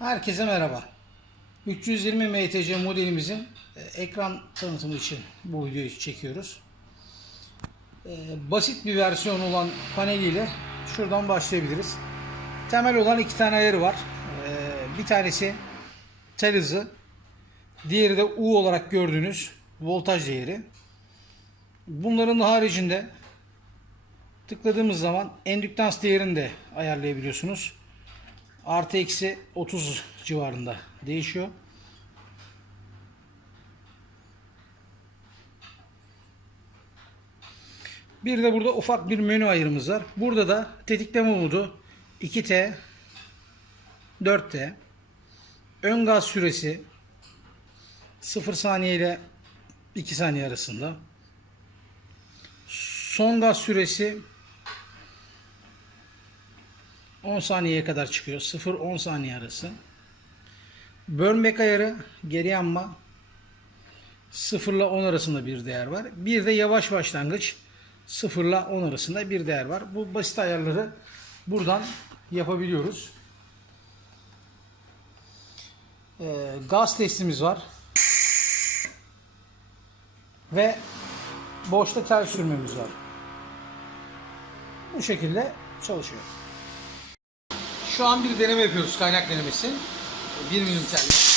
Herkese merhaba. 320 MTC modelimizin e, ekran tanıtımı için bu videoyu çekiyoruz. E, Basit bir versiyon olan paneliyle şuradan başlayabiliriz. Temel olan iki tane ayarı var. E, Bir tanesi tel hızı, diğeri de U olarak gördüğünüz voltaj değeri. Bunların haricinde tıkladığımız zaman endüktans değerini de ayarlayabiliyorsunuz. Artı eksi 30 civarında değişiyor. Bir de burada ufak bir menü ayırımız var. Burada da tetikleme modu 2T 4T ön gaz süresi 0 saniye ile 2 saniye arasında son gaz süresi 10 saniyeye kadar çıkıyor. 0-10 saniye arası. Back ayarı geri yanma 0 ile 10 arasında bir değer var. Bir de yavaş başlangıç 0 ile 10 arasında bir değer var. Bu basit ayarları buradan yapabiliyoruz. Ee, gaz testimiz var. Ve boşta tel sürmemiz var. Bu şekilde çalışıyor. Şu an bir deneme yapıyoruz kaynak denemesi. 1 milim telle.